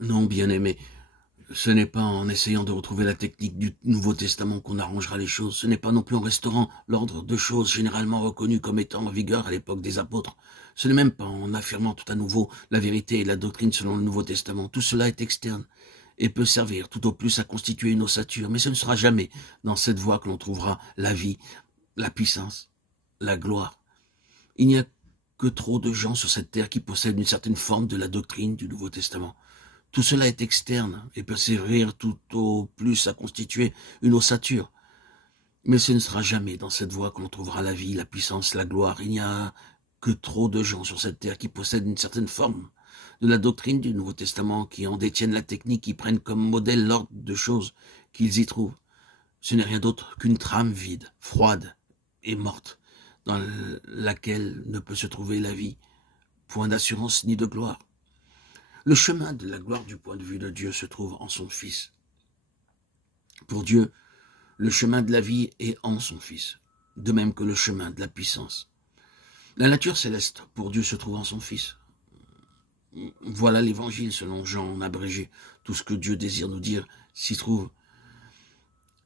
Non, bien-aimé, ce n'est pas en essayant de retrouver la technique du Nouveau Testament qu'on arrangera les choses. Ce n'est pas non plus en restaurant l'ordre de choses généralement reconnues comme étant en vigueur à l'époque des apôtres. Ce n'est même pas en affirmant tout à nouveau la vérité et la doctrine selon le Nouveau Testament. Tout cela est externe et peut servir tout au plus à constituer une ossature. Mais ce ne sera jamais dans cette voie que l'on trouvera la vie, la puissance, la gloire. Il n'y a que trop de gens sur cette terre qui possèdent une certaine forme de la doctrine du Nouveau Testament. Tout cela est externe et peut servir tout au plus à constituer une ossature. Mais ce ne sera jamais dans cette voie que l'on trouvera la vie, la puissance, la gloire. Il n'y a que trop de gens sur cette terre qui possèdent une certaine forme de la doctrine du Nouveau Testament, qui en détiennent la technique, qui prennent comme modèle l'ordre de choses qu'ils y trouvent. Ce n'est rien d'autre qu'une trame vide, froide et morte, dans laquelle ne peut se trouver la vie, point d'assurance ni de gloire. Le chemin de la gloire du point de vue de Dieu se trouve en son Fils. Pour Dieu, le chemin de la vie est en son Fils, de même que le chemin de la puissance. La nature céleste, pour Dieu, se trouve en son Fils. Voilà l'évangile selon Jean en abrégé. Tout ce que Dieu désire nous dire s'y trouve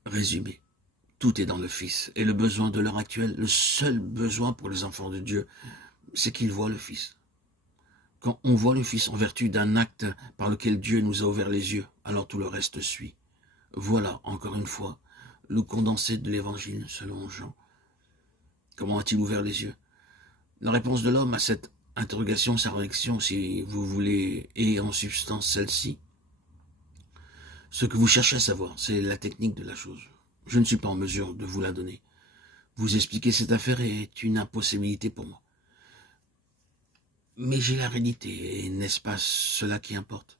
résumé. Tout est dans le Fils. Et le besoin de l'heure actuelle, le seul besoin pour les enfants de Dieu, c'est qu'ils voient le Fils. Quand on voit le Fils en vertu d'un acte par lequel Dieu nous a ouvert les yeux, alors tout le reste suit. Voilà, encore une fois, le condensé de l'évangile selon Jean. Comment a-t-il ouvert les yeux? La réponse de l'homme à cette interrogation, sa réaction, si vous voulez, est en substance celle-ci. Ce que vous cherchez à savoir, c'est la technique de la chose. Je ne suis pas en mesure de vous la donner. Vous expliquer cette affaire est une impossibilité pour moi. Mais j'ai la réalité, et n'est-ce pas cela qui importe?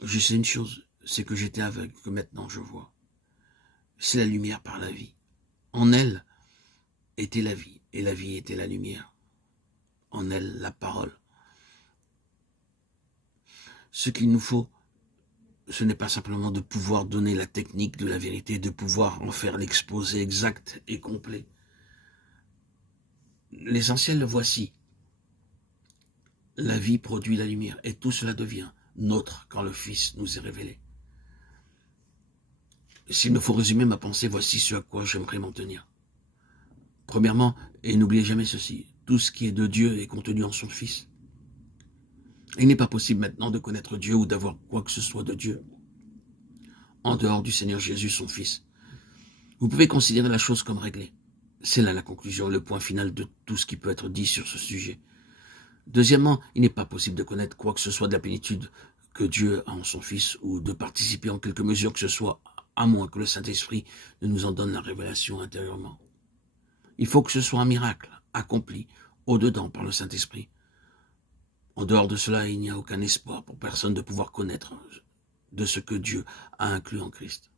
Je sais une chose, c'est que j'étais aveugle, que maintenant je vois. C'est la lumière par la vie. En elle était la vie, et la vie était la lumière. En elle, la parole. Ce qu'il nous faut, ce n'est pas simplement de pouvoir donner la technique de la vérité, de pouvoir en faire l'exposé exact et complet. L'essentiel, le voici. La vie produit la lumière, et tout cela devient nôtre quand le Fils nous est révélé. S'il me faut résumer ma pensée, voici ce à quoi j'aimerais m'en tenir. Premièrement, et n'oubliez jamais ceci, tout ce qui est de Dieu est contenu en son Fils. Il n'est pas possible maintenant de connaître Dieu ou d'avoir quoi que ce soit de Dieu en dehors du Seigneur Jésus, son Fils. Vous pouvez considérer la chose comme réglée. C'est là la conclusion, le point final de tout ce qui peut être dit sur ce sujet. Deuxièmement, il n'est pas possible de connaître quoi que ce soit de la plénitude que Dieu a en son Fils ou de participer en quelque mesure que ce soit, à moins que le Saint-Esprit ne nous en donne la révélation intérieurement. Il faut que ce soit un miracle accompli au-dedans par le Saint-Esprit. En dehors de cela, il n'y a aucun espoir pour personne de pouvoir connaître de ce que Dieu a inclus en Christ.